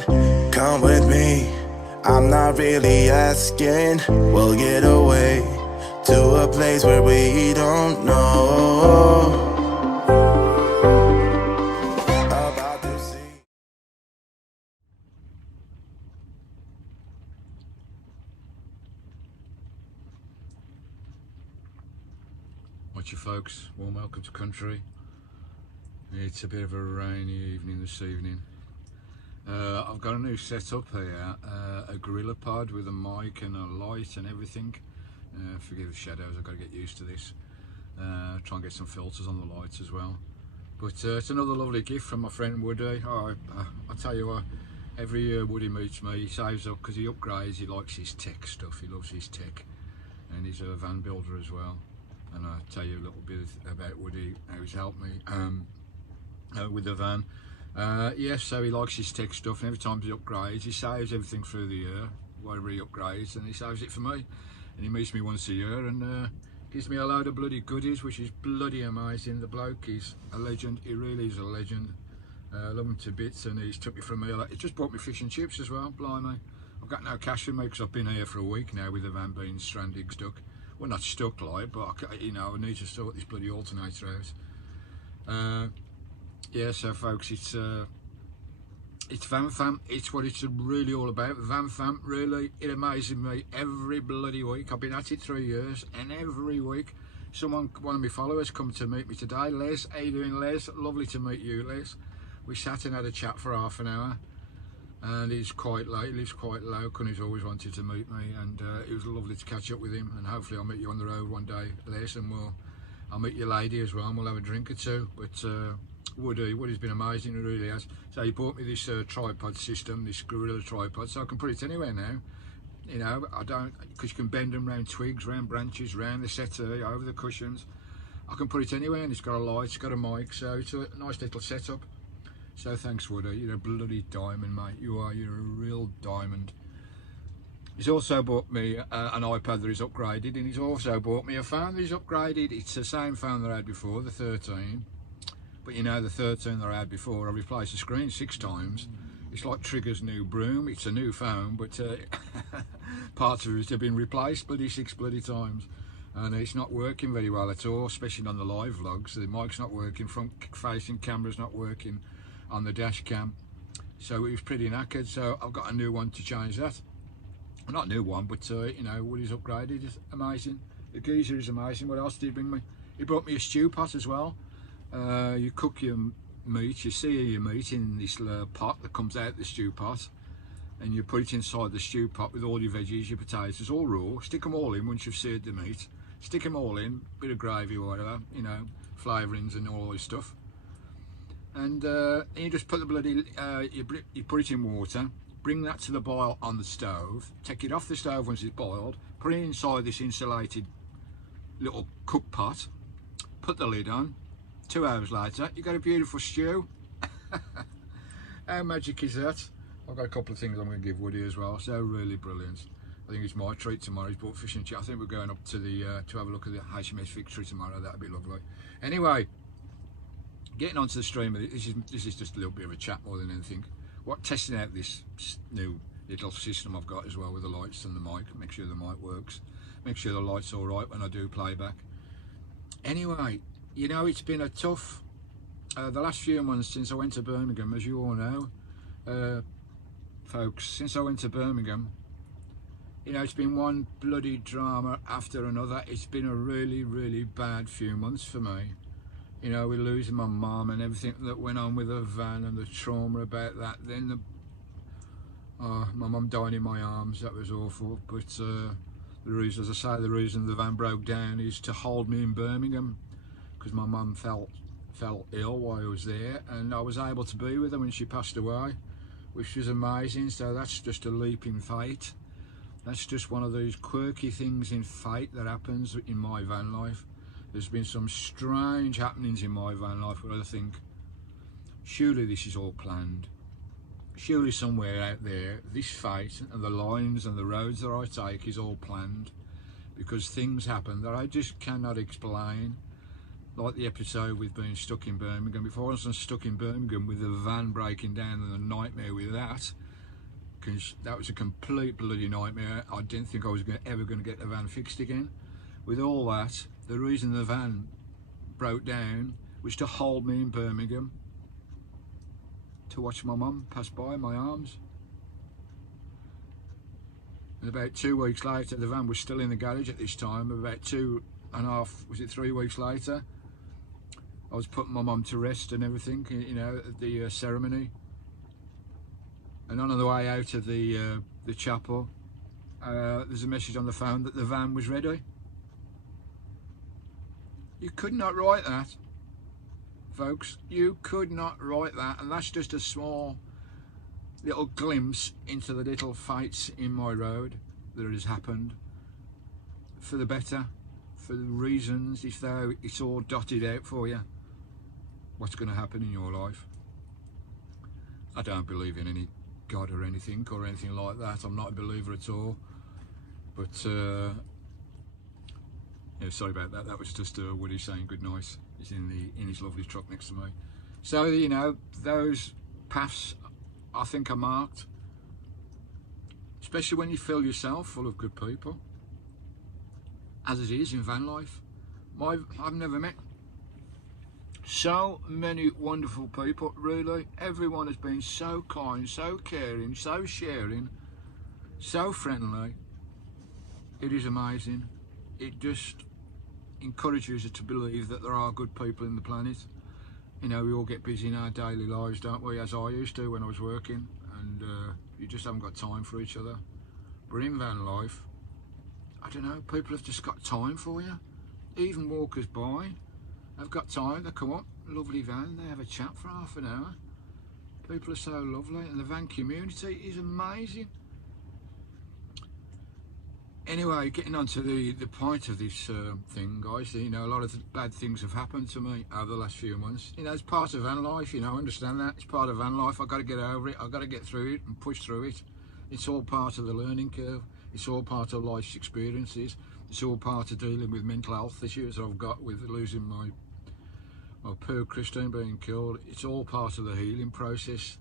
asking, come with me. I'm not really asking. We'll get away to a place where we don't know about to see. What's your folks? Warm welcome to country. It's a bit of a rainy evening this evening. I've got a new setup here, a gorilla pod with a mic and a light and everything. Forgive the shadows, I've got to get used to this. Try and get some filters on the lights as well. But it's another lovely gift from my friend Woody. I tell you what, every year Woody meets me, he saves up because he upgrades, he likes his tech stuff, he loves his tech. And he's a van builder as well. And I'll tell you a little bit about Woody, how he's helped me with the van. Yes, so he likes his tech stuff, and every time he upgrades, he saves everything through the year, whatever he upgrades, and he saves it for me. And he meets me once a year and gives me a load of bloody goodies, which is bloody amazing. The bloke is a legend, he really is a legend. I love him to bits, and he's took me for a meal. He just bought me fish and chips as well, blimey. I've got no cash with me because I've been here for a week now with the van being stranded, stuck. Well, not stuck like, but you know, I need to sort this bloody alternator out. Yeah, so folks, it's Vanfam. It's what it's really all about. Vanfam, really, it amazes me every bloody week. I've been at it 3 years, and every week, one of my followers come to meet me today. Les, how you doing, Les? Lovely to meet you, Les. We sat and had a chat for half an hour, and he's quite late. He lives quite local, and he's always wanted to meet me, and it was lovely to catch up with him. And hopefully, I'll meet you on the road one day, Les, and I'll meet your lady as well, and we'll have a drink or two. But Woody's been amazing, he really has. So he bought me this tripod system, this gorilla tripod, so I can put it anywhere now. You know, because you can bend them round twigs, round branches, round the settee, over the cushions. I can put it anywhere, and it's got a light, it's got a mic, so it's a nice little setup. So thanks, Woody, you're a bloody diamond, mate. You're a real diamond. He's also bought me an iPad that is upgraded, and he's also bought me a phone that is upgraded. It's the same phone that I had before, the 13. But you know, the 13 that I had before, I replaced the screen 6 times. It's like Trigger's new broom. It's a new phone, but parts of it have been replaced 6 bloody times. And it's not working very well at all, especially on the live vlogs. The mic's not working, front facing camera's not working on the dash cam. So it was pretty knackered, so I've got a new one to change that. Well, not a new one, but you know, Woody's upgraded, it's amazing. The geezer is amazing. What else did he bring me? He brought me a stew pot as well. You cook your meat, you sear your meat in this pot that comes out the stew pot, and you put it inside the stew pot with all your veggies, your potatoes, all raw. Stick them all in once you've seared the meat. Stick them all in, bit of gravy or whatever, you know, flavourings and all this stuff. And you just put the bloody, you put it in water, bring that to the boil on the stove, take it off the stove once it's boiled, put it inside this insulated little cook pot, put the lid on. 2 hours later, you got a beautiful stew. How magic is that? I've got a couple of things I'm going to give Woody as well, so really brilliant. I think it's my treat tomorrow. He's bought fish and chips. I think we're going up to the to have a look at the HMS Victory tomorrow. That'd be lovely. Anyway, getting onto the stream, this is just a little bit of a chat more than anything. Testing out this new little system I've got as well with the lights and the mic. Make sure the mic works. Make sure the light's all right when I do playback. Anyway. You know, it's been a tough, the last few months since I went to Birmingham, as you all know, folks, since I went to Birmingham, you know, it's been one bloody drama after another. It's been a really, really bad few months for me. You know, we're losing my mum and everything that went on with the van and the trauma about that. Then my mum died in my arms, that was awful. But the reason, as I say, the reason the van broke down is to hold me in Birmingham, because my mum fell ill while I was there, and I was able to be with her when she passed away, which was amazing. So that's just a leap in fate. That's just one of those quirky things in fate that happens in my van life. There's been some strange happenings in my van life where I think, surely this is all planned. Surely somewhere out there, this fate and the lines and the roads that I take is all planned, because things happen that I just cannot explain. Like the episode with being stuck in Birmingham. Before I was stuck in Birmingham with the van breaking down and the nightmare with that, because that was a complete bloody nightmare. I didn't think I was ever going to get the van fixed again. With all that, the reason the van broke down was to hold me in Birmingham to watch my mum pass by in my arms. And about 2 weeks later, the van was still in the garage at this time. About 2.5, was it 3 weeks later, I was putting my mum to rest and everything, you know, at the ceremony. And on the way out of the chapel, there's a message on the phone that the van was ready. You could not write that, folks. You could not write that, and that's just a small little glimpse into the little fights in my road that has happened for the better, for the reasons, if though it's all dotted out for you what's going to happen in your life. I don't believe in any God or anything like that. I'm not a believer at all, but yeah, sorry about that. That was just Woody saying good night. He's in his lovely truck next to me. So, you know, those paths I think are marked, especially when you feel yourself full of good people, as it is in van life. I've never met so many wonderful people, really. Everyone has been so kind, so caring, so sharing, so friendly. It is amazing. It just encourages you to believe that there are good people in the planet. You know, we all get busy in our daily lives, don't we, as I used to when I was working, and you just haven't got time for each other. But in van life, I don't know, people have just got time for you. Even walkers by have got time. They come up, lovely van, they have a chat for half an hour. People are so lovely, and the van community is amazing. Anyway, getting on to the point of this thing, guys, you know, a lot of bad things have happened to me over the last few months. You know, it's part of van life, you know, I understand that. It's part of van life. I've got to get over it. I've got to get through it and push through it. It's all part of the learning curve. It's all part of life's experiences. It's all part of dealing with mental health issues I've got with losing my poor Christine being killed. It's all part of the healing process.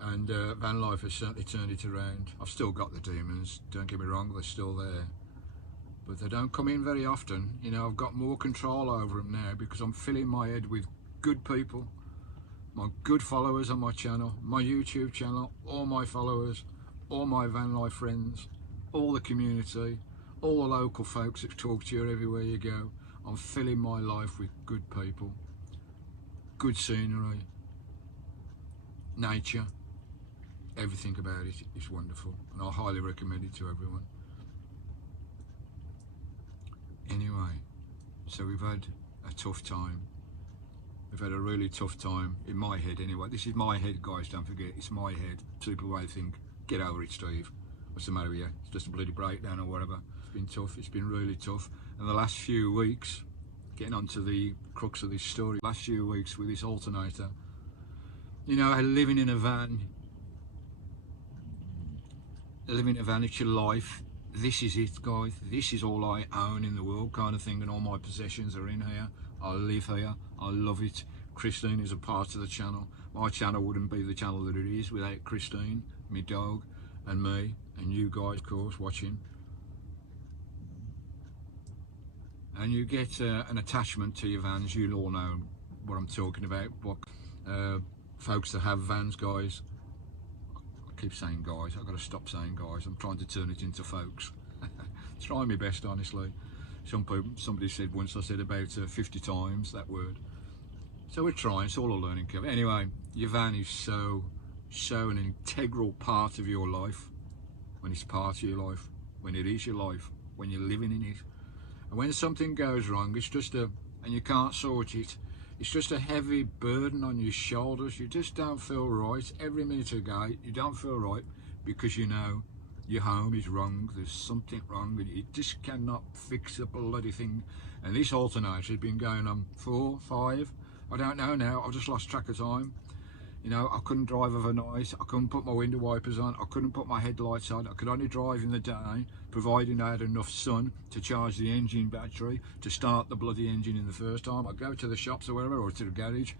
And van life has certainly turned it around. I've still got the demons, don't get me wrong, they're still there. But they don't come in very often. You know, I've got more control over them now because I'm filling my head with good people, my good followers on my channel, my YouTube channel, all my followers, all my van life friends, all the community, all the local folks that talk to you everywhere you go. I'm filling my life with good people, good scenery, nature. Everything about it is wonderful, and I highly recommend it to everyone. Anyway, so we've had a tough time. We've had a really tough time, in my head anyway. This is my head, guys, don't forget, it's my head. People may think, get over it, Steve. What's the matter with you? It's just a bloody breakdown or whatever. It's been tough, it's been really tough. And the last few weeks, getting on to the crux of this story, last few weeks with this alternator, you know, living in a van, it's your life. This is it, guys. This is all I own in the world, kind of thing, and all my possessions are in here. I live here. I love it. Christine is a part of the channel. My channel wouldn't be the channel that it is without Christine, my dog, and me, and you guys, of course, watching. And you get an attachment to your vans. You'll all know what I'm talking about. What folks that have vans, guys. Keep saying guys, I've got to stop saying guys. I'm trying to turn it into folks. Trying my best, honestly. Somebody said once, I said about 50 times that word. So we're trying, it's all a learning curve. Anyway, your van is so an integral part of your life. When it's part of your life, when it is your life, when you're living in it. And when something goes wrong, it's just and you can't sort it, it's just a heavy burden on your shoulders. You just don't feel right. Every minute of the day, you don't feel right because you know your home is wrong. There's something wrong and you just cannot fix a bloody thing. And this alternator has been going on 4, 5, I don't know now. I've just lost track of time. You know, I couldn't drive overnight. I couldn't put my window wipers on. I couldn't put my headlights on. I could only drive in the day, providing I had enough sun to charge the engine battery to start the bloody engine in the first time. I'd go to the shops or wherever, or to the garage,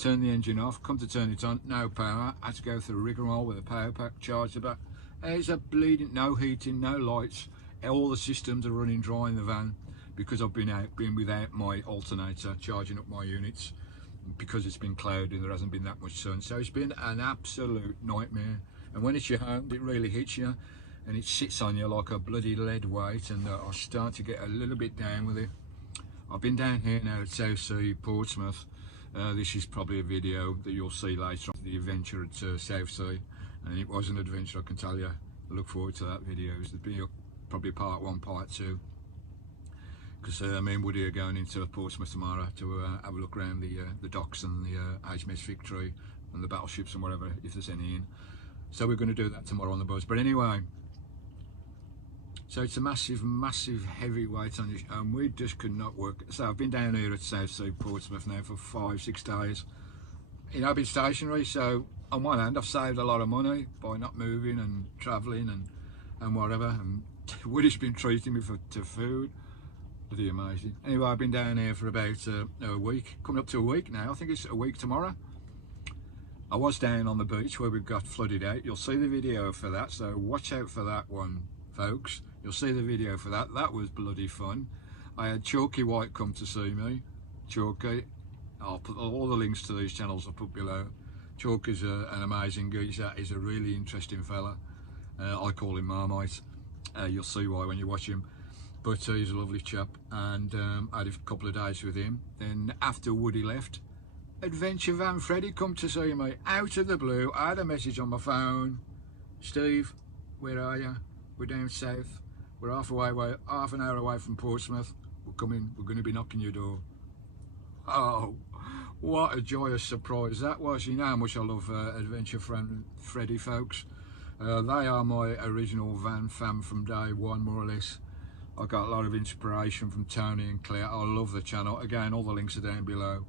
turn the engine off, come to turn it on, no power. I had to go through a rigmarole with a power pack, charge the back. It's a bleeding, no heating, no lights. All the systems are running dry in the van because I've been without my alternator charging up my units because it's been cloudy and there hasn't been that much sun. So it's been an absolute nightmare. And when it's your home, it really hits you and it sits on you like a bloody lead weight, and I start to get a little bit down with it. I've been down here now at Southsea, Portsmouth. This is probably a video that you'll see later on, the adventure at Southsea, and it was an adventure, I can tell you. I look forward to that video. There'll be probably part 1, part 2, because me and Woody are going into Portsmouth tomorrow to have a look around the docks and the HMS Victory and the battleships and whatever, if there's any in. So we're going to do that tomorrow on the bus. But anyway, so it's a massive, massive heavy weight on you, and we just could not work. So I've been down here at Southsea, Portsmouth now for 5-6 days. You know, I've been stationary, so on one hand I've saved a lot of money by not moving and travelling and whatever, and Woody's been treating me to food. Bloody amazing. Anyway, I've been down here for about a week, coming up to a week now. I think it's a week tomorrow. I was down on the beach where we got flooded out. You'll see the video for that, so watch out for that one, folks. You'll see the video for that. That was bloody fun. I had Chalky White come to see me. Chalky, I'll put all the links to these channels I'll put below. Chalky's an amazing geezer. He's a really interesting fella. I call him Marmite. You'll see why when you watch him. But he's a lovely chap, and I had a couple of days with him. Then after Woody left, Adventure Van Freddy come to see me out of the blue. I had a message on my phone. Steve, where are you? We're down south. We're half an hour away from Portsmouth. We're coming. We're going to be knocking your door. Oh, what a joyous surprise that was. You know how much I love Adventure Freddy, folks. They are my original van fam from day one, more or less. I got a lot of inspiration from Tony and Claire. I love the channel. Again, all the links are down below.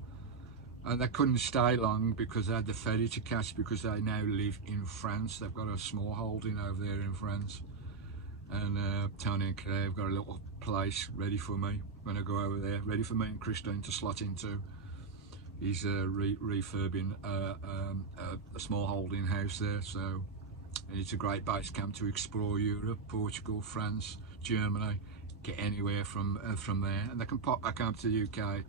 And they couldn't stay long because they had the ferry to catch, because they now live in France. They've got a small holding over there in France. And Tony and Claire have got a little place ready for me when I go over there, ready for me and Christine to slot into. He's refurbing a small holding house there, so it's a great base camp to explore Europe, Portugal, France, Germany, get anywhere from there, and they can pop back up to the UK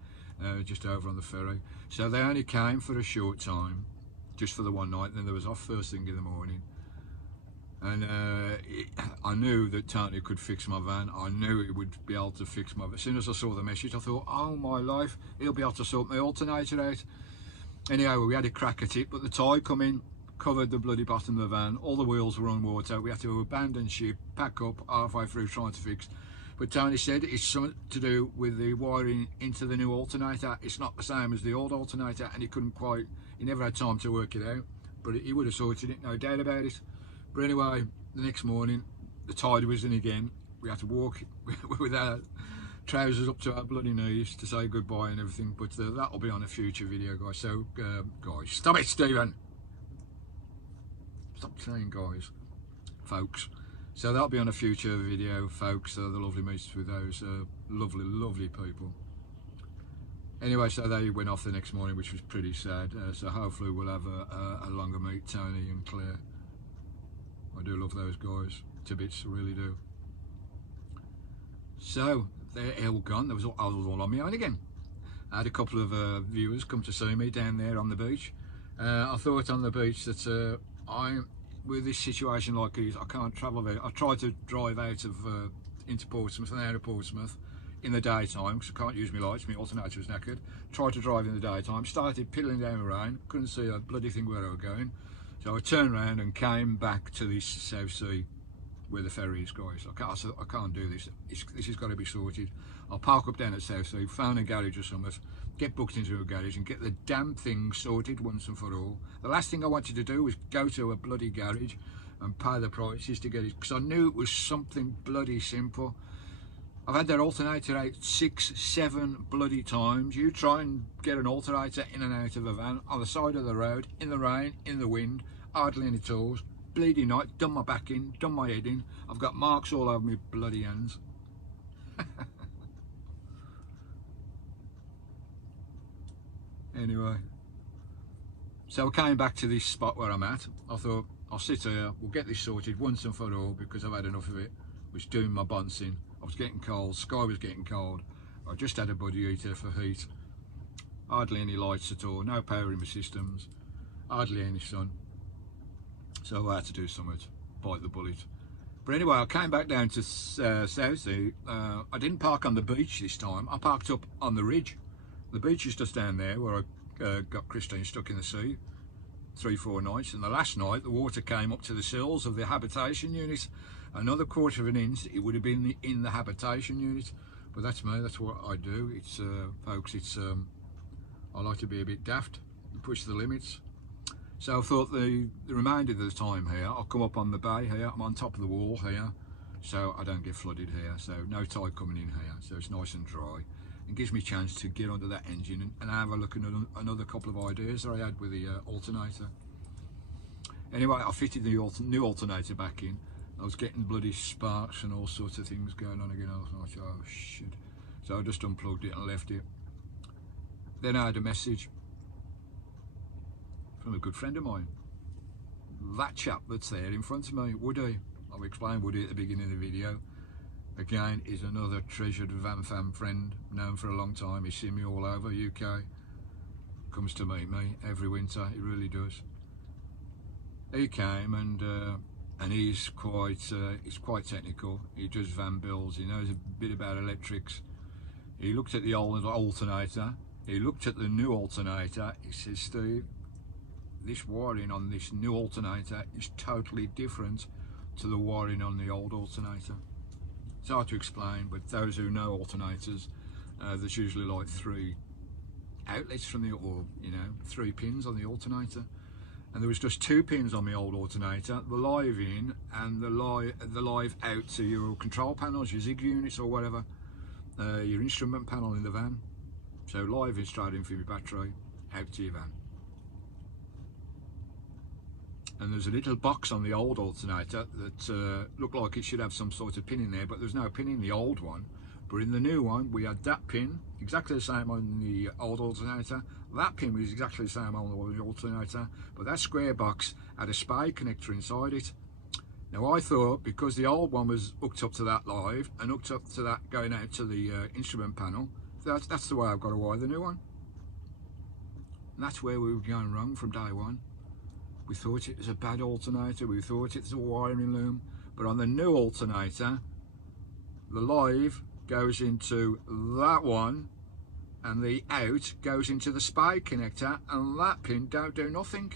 just over on the ferry. So they only came for a short time, just for the one night, and then they was off first thing in the morning. And I knew that Tony could fix my van. I knew he would be able to fix my van. As soon as I saw the message, I thought, oh my life, he'll be able to sort my alternator out. Anyhow, we had a crack at it, but the tide come in, covered the bloody bottom of the van. All the wheels were on water. We had to abandon ship, pack up halfway through trying to fix. But Tony said it's something to do with the wiring into the new alternator. It's not the same as the old alternator, and he never had time to work it out. But he would have sorted it, no doubt about it. But anyway, the next morning, the tide was in again. We had to walk with our trousers up to our bloody knees to say goodbye and everything. But that'll be on a future video, guys. So, guys, stop it, Stephen. Stop saying guys, folks. So that'll be on a future video, folks. The lovely meets with those lovely, lovely people. Anyway, so they went off the next morning, which was pretty sad. So hopefully we'll have a longer meet, Tony and Claire. I do love those guys to bits, I really do. So they're all gone. I was all on my own again. I had a couple of viewers come to see me down there on the beach. I thought on the beach that with this situation like this, I can't travel there. I tried to drive out of into Portsmouth and out of Portsmouth in the daytime because I can't use my lights. My alternator was knackered. Tried to drive in the daytime. Started piddling down the rain. Couldn't see a bloody thing where I was going. So I turned around and came back to this Southsea where the ferry is, guys. I can't do this. This has got to be sorted. I'll park up down at Southsea, find a garage or something, get booked into a garage and get the damn thing sorted once and for all. The last thing I wanted to do was go to a bloody garage and pay the prices to get it, because I knew it was something bloody simple. I've had that alternator out 6-7 bloody times. You try and get an alternator in and out of a van on the side of the road, in the rain, in the wind, hardly any tools, bleeding night, done my back in, done my head in. I've got marks all over my bloody hands. Anyway, So I came back to this spot where I'm at. I thought, I'll sit here, we'll get this sorted once and for all, because I've had enough of it. I was doing my bouncing, I was getting cold, Skye was getting cold. I just had a buddy heater for heat. Hardly any lights at all, no power in my systems, hardly any sun. So I had to do something, bite the bullet. But anyway, I came back down to Southsea. I didn't park on the beach this time, I parked up on the ridge. The beach is just down there where I got Christine stuck in the sea 3-4 nights, and the last night the water came up to the sills of the habitation unit. Another quarter of an inch, it would have been in the habitation unit. But that's me, that's what I do. It's folks, it's I like to be a bit daft and push the limits. So I thought the remainder of the time here, I'll come up on the bay here, I'm on top of the wall here, so I don't get flooded here, so no tide coming in here, so it's nice and dry. It gives me a chance to get under that engine and have a look at another couple of ideas that I had with the alternator. Anyway, I fitted the new alternator back in. I was getting bloody sparks and all sorts of things going on again. I was like, oh shit. So I just unplugged it and left it. Then I had a message from a good friend of mine. That chap that's there in front of me, Woody. I've explained Woody at the beginning of the video. Again, is another treasured Vanfam friend, known for a long time. He's seen me all over UK. Comes to meet me every winter, he really does. He came and he's quite technical. He does van builds, he knows a bit about electrics. He looked at the old alternator, he looked at the new alternator. He says, Steve, this wiring on this new alternator is totally different to the wiring on the old alternator. It's hard to explain, but those who know alternators, there's usually like 3 outlets from the, or 3 pins on the alternator, and there was just 2 pins on the old alternator, the live in and the live out to your control panels, your ZIG units or whatever, your instrument panel in the van. So live in straight in for your battery, out to your van. And there's a little box on the old alternator that looked like it should have some sort of pin in there, but there's no pin in the old one. But in the new one, we had that pin, exactly the same on the old alternator. That pin was exactly the same on the alternator, but that square box had a Skye connector inside it. Now I thought, because the old one was hooked up to that live and hooked up to that going out to the instrument panel, that's the way I've got to wire the new one. And that's where we were going wrong from day one. We thought it was a bad alternator, we thought it was a wiring loom, but on the new alternator, the live goes into that one and the out goes into the Skye connector, and that pin don't do nothing.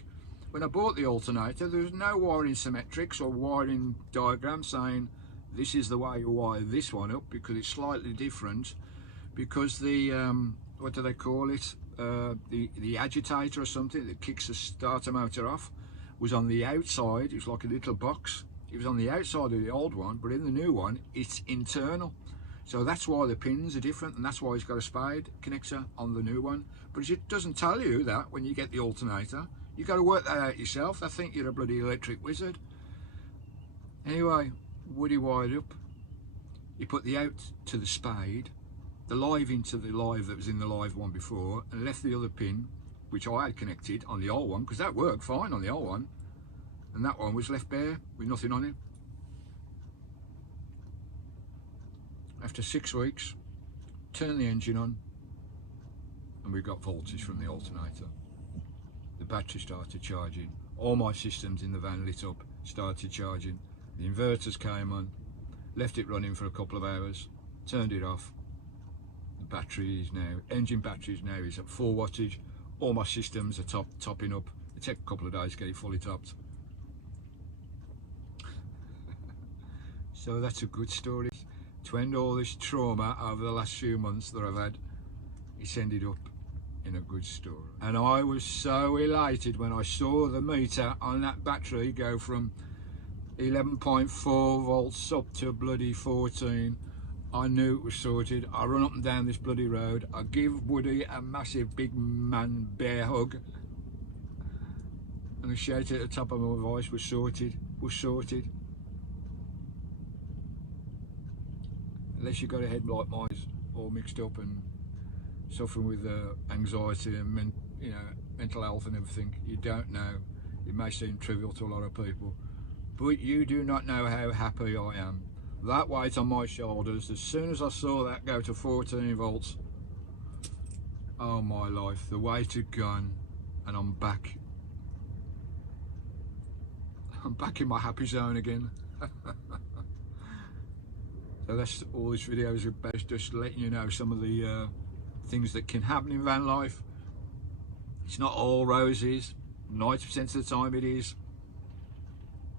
When I bought the alternator, there was no wiring symmetrics or wiring diagram saying this is the way you wire this one up, because it's slightly different, because the what do they call it, the agitator or something that kicks the starter motor off was on the outside. It was like a little box. It was on the outside of the old one, but in the new one it's internal. So that's why the pins are different, and that's why it's got a Skye connector on the new one. But it doesn't tell you that when you get the alternator. You've got to work that out yourself. I think you're a bloody electric wizard. Anyway, Woody wired up. He put the out to the spade, the live into the live that was in the live one before, and left the other pin, which I had connected on the old one, because that worked fine on the old one, and that one was left bare with nothing on it. After 6 weeks, turned the engine on, and we got voltage from the alternator. The battery started charging, all my systems in the van lit up, started charging, the inverters came on, left it running for a couple of hours, turned it off. The battery is now, engine battery is now is at 4 wattage, all my systems are topping up. It took a couple of days to get it fully topped. So that's a good story. To end all this trauma over the last few months that I've had, it's ended up in a good story. And I was so elated when I saw the meter on that battery go from 11.4 volts up to bloody 14. I knew it was sorted. I run up and down this bloody road. I give Woody a massive big man bear hug, and I shout at the top of my voice, we're sorted, we're sorted. Unless you've got a head like mine, all mixed up and suffering with anxiety and mental health and everything. You don't know. It may seem trivial to a lot of people, but you do not know how happy I am. That weight on my shoulders, as soon as I saw that go to 14 volts, oh my life, the weight had gone and I'm back. I'm back in my happy zone again. So that's all this video is about, just letting you know some of the things that can happen in van life. It's not all roses, 90% of the time it is,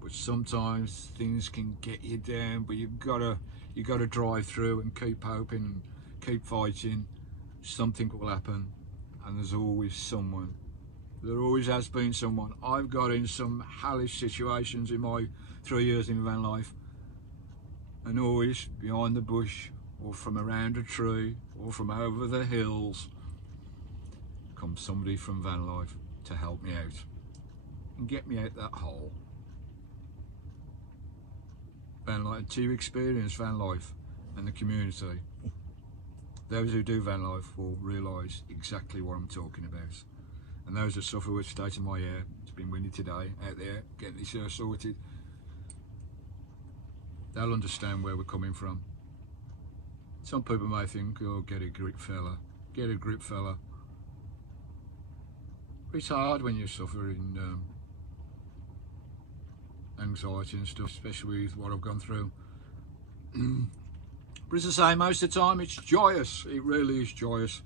but sometimes things can get you down, but you gotta drive through and keep hoping and keep fighting. Something will happen, and there's always someone. There always has been someone. I've got in some hellish situations in my 3 years in van life, and always behind the bush or from around a tree or from over the hills comes somebody from van life to help me out and get me out that hole. Van life, until you experience van life and the community, those who do van life will realise exactly what I'm talking about. And those that suffer with state of my hair, it's been windy today out there getting this hair sorted, they'll understand where we're coming from. Some people may think, oh, get a grip fella, get a grip fella. But it's hard when you're suffering anxiety and stuff, especially with what I've gone through. But as I say, most of the time it's joyous. It really is joyous.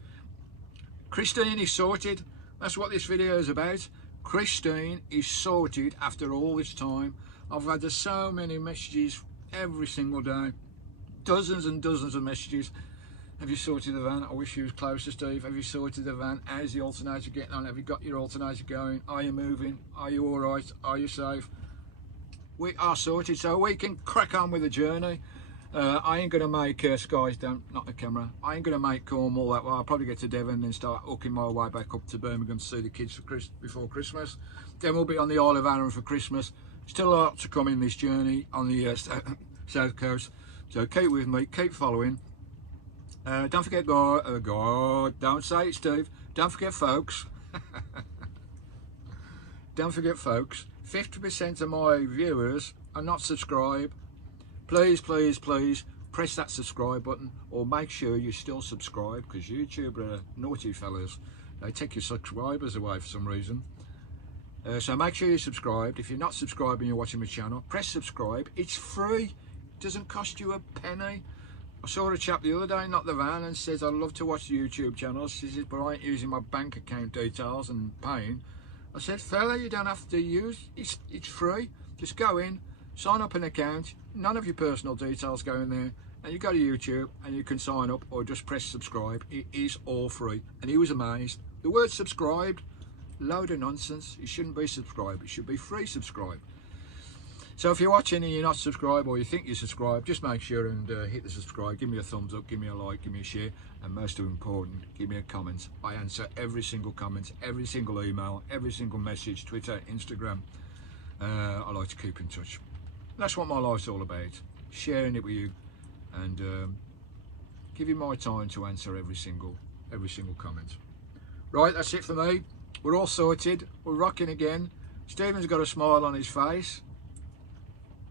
Christine is sorted. That's what this video is about. Christine is sorted after all this time. I've had so many messages every single day. Dozens and dozens of messages. Have you sorted the van? I wish you was closer, Steve. Have you sorted the van? How's the alternator getting on? Have you got your alternator going? Are you moving? Are you all right? Are you safe? We are sorted, so we can crack on with the journey. I ain't going to make Skye's down, not the camera. I ain't going to make Cornwall that way. I'll probably get to Devon and start hooking my way back up to Birmingham to see the kids for before Christmas. Then we'll be on the Isle of Arran for Christmas. Still a lot to come in this journey on the south coast. So keep with me, keep following. Don't forget, God, don't say it, Steve. Don't forget, folks. Don't forget, folks. 50% of my viewers are not subscribed. Please, please, please press that subscribe button, or make sure you still subscribe, because YouTube are naughty fellas. They take your subscribers away for some reason. So make sure you're subscribed. If you're not subscribed and you're watching my channel, press subscribe. It's free. It doesn't cost you a penny. I saw a chap the other day, not the van, and says, I'd love to watch the YouTube channels. He says, but I ain't using my bank account details and paying. I said, fella, you don't have to use, it's free. Just go in, sign up an account, none of your personal details go in there, and you go to YouTube and you can sign up or just press subscribe. It is all free. And he was amazed. The word subscribed, load of nonsense. It shouldn't be subscribed, it should be free subscribe. So if you're watching and you're not subscribed, or you think you're subscribed, just make sure and hit the subscribe. Give me a thumbs up, give me a like, give me a share, and most important, give me a comment. I answer every single comment, every single email, every single message, Twitter, Instagram. I like to keep in touch. That's what my life's all about, sharing it with you, and giving my time to answer every single comment. Right, that's it for me. We're all sorted. We're rocking again. Stephen's got a smile on his face.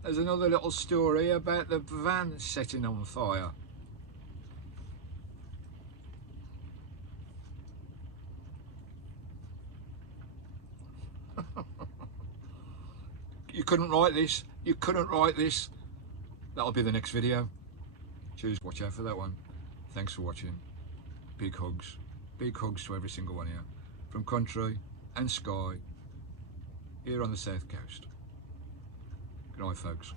There's another little story about the van setting on fire. You couldn't write this. You couldn't write this. That'll be the next video. Cheers, watch out for that one. Thanks for watching. Big hugs. Big hugs to every single one of you. From Country and Skye, here on the South Coast. Good night, folks.